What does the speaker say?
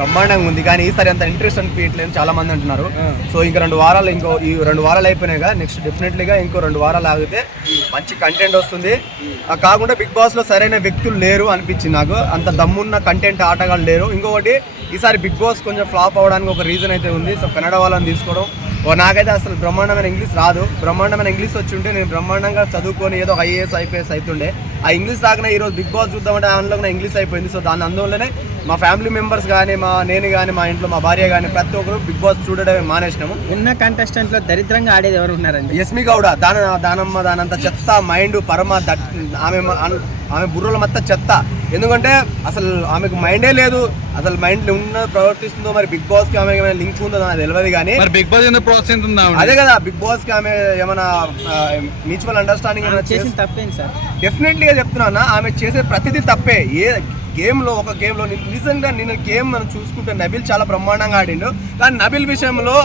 బ్రహ్మాండంగా ఉంది, కానీ ఈసారి అంత ఇంట్రెస్ట్ అనిపించట్లేదు చాలా మంది అంటున్నారు. సో ఇంకా 2 వారాలు, ఈ 2 వారాలు అయిపోయినాయిగా, నెక్స్ట్ డెఫినెట్లీగా ఇంకో 2 వారాలు ఆగితే మంచి కంటెంట్ వస్తుంది. కాకుండా బిగ్ బాస్లో సరైన వ్యక్తులు లేరు అనిపించింది నాకు, అంత దమ్మున్న కంటెంట్ ఆటగాళ్ళు లేరు. ఇంకొకటి ఈసారి బిగ్ బాస్ కొంచెం ఫ్లాప్ అవ్వడానికి ఒక రీజన్ అయితే ఉంది. సో కన్నడ వాళ్ళని తీసుకోవడం, నాకైతే అసలు బ్రహ్మాండమైన ఇంగ్లీష్ రాదు. బ్రహ్మాండమైన ఇంగ్లీష్ వచ్చి ఉంటే నేను బ్రహ్మాండంగా చదువుకొని ఏదో ఐఏఎస్ ఐపీఎస్ అవుతుండే. ఆ ఇంగ్లీష్ రాకనే ఈరోజు బిగ్ బాస్ చూద్దామంటే అందులో నా ఇంగ్లీష్ అయిపోయింది. సో అందువల్లనే మా ఫ్యామిలీ మెంబర్స్ కానీ, నేను కానీ, మా ఇంట్లో మా భార్య కానీ ప్రతి ఒక్కరు బిగ్ బాస్ చూడడమే మానేసినాము. ఉన్న కంటెస్టెంట్లో దరిద్రంగా ఆడేది ఎవరు ఉన్నారండి? యస్మి గౌడ, దానమ్మ, దానంత చెత్త మైండ్ పరమ ఆమె బుర్రలో మొత్తం చెత్త. ఎందుకంటే అసలు ఆమెకు మైండే లేదు, అసలు మైండ్ ఉన్న ప్రవర్తిస్తుందో మరి బిగ్ బాస్ కి ఆమె ఏమైనా లింక్ ఉందో నాకు తెలియదు. కానీ బిగ్ బాస్ అదే కదా, బిగ్ బాస్ కి ఆమె ఏమైనా మ్యూచువల్ అండర్స్టాండింగ్ చేసిన తప్పేంటి సార్? డెఫినెట్లీగా చెప్తున్నా, ఆమె చేసే ప్రతిదీ తప్పే. ఒక గేమ్లో నిజంగా నేను గేమ్ మనం చూసుకుంటే నబిల్ చాలా బ్రహ్మాండంగా ఆడిండు, కానీ నబిల్ విషయంలో